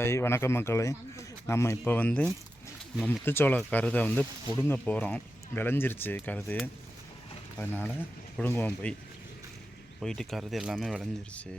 Hi வணக்கம் மக்களே. நம்ம இப்போ வந்து நம்ம முத்துச்சோள கருதை வந்து பிடுங்க போகிறோம் விளைஞ்சிருச்சு கருது. அதனால் பிடுங்குவோம் போய். போயிட்டு கருது எல்லாமே விளைஞ்சிருச்சு.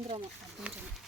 ரவீந்திரமா அப்படின்னு சொன்னேன்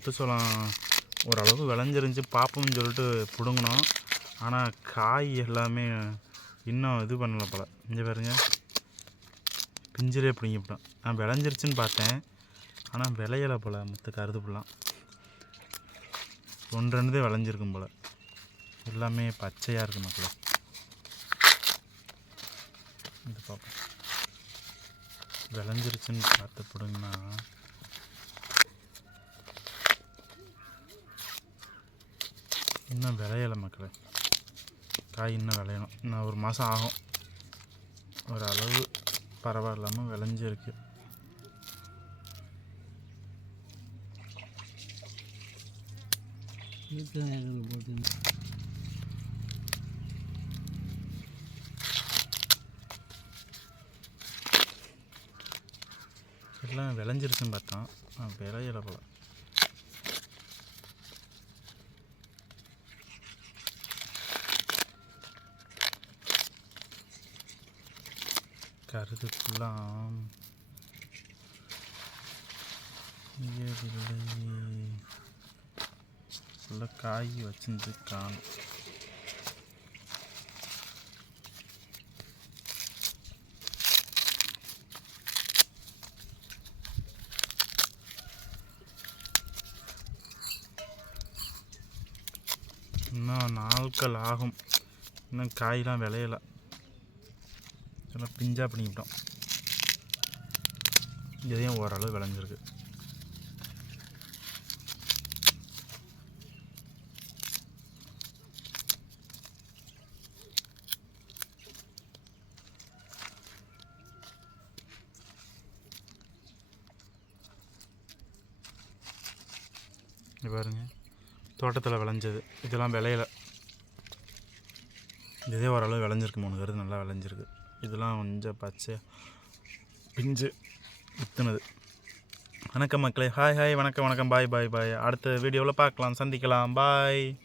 போதுங்க முத்துச்சோளம் ஓரளவு விளைஞ்சிருந்துச்சு. பார்ப்போம்னு சொல்லிட்டு பிடுங்கினோம். ஆனால் காய் எல்லாமே இன்னும் இது பண்ணலை போல். இங்கே பாருங்க. பிஞ்சிலே பிடிங்கிவிட்டோம் நான் விளைஞ்சிருச்சுன்னு பார்த்தேன். ஆனால் விளையலை போல் முத்து கருது ஃபுல்லாக ஒன்று ரெண்டு விளைஞ்சிருக்கும் போல். எல்லாமே பச்சையாக இருக்குது மக்களே. இது பார்ப்போம் விளைஞ்சிருச்சுன்னு பார்த்து பிடுங்கினா இன்னும் விளையலை மக்களே. காய் இன்னும் விளையணும். இன்னும் ஒரு மாதம் ஆகும். ஒரு அளவு பரவாயில்லாமல் விளைஞ்சிருக்கு. எல்லாம் விளைஞ்சிருச்சுன்னு பார்த்தோம் விளையலை போல. கருது ஃபுல்லாக ஃபுல்லாக காய் வச்சிருந்து காணும் இன்னும் நாட்கள் ஆகும். இன்னும் காயெலாம் விளையலை. நல்லா பிஞ்சா பண்ணிக்கிட்டோம் இதையும் ஓரளவு விளைஞ்சிருக்கு. பாருங்க. தோட்டத்தில் விளைஞ்சது. இதெல்லாம் விளையலை. இதே ஓரளவு விளைஞ்சிருக்கு. மூணு கருது நல்லா விளைஞ்சிருக்கு. இதெல்லாம் கொஞ்சம் பச்சை. பிஞ்சு வித்துனது வணக்கம் மக்களே. Hi hi. வணக்கம் வணக்கம். பாய் பாய் பாய். அடுத்த வீடியோவில் பார்க்கலாம். சந்திக்கலாம். பாய்.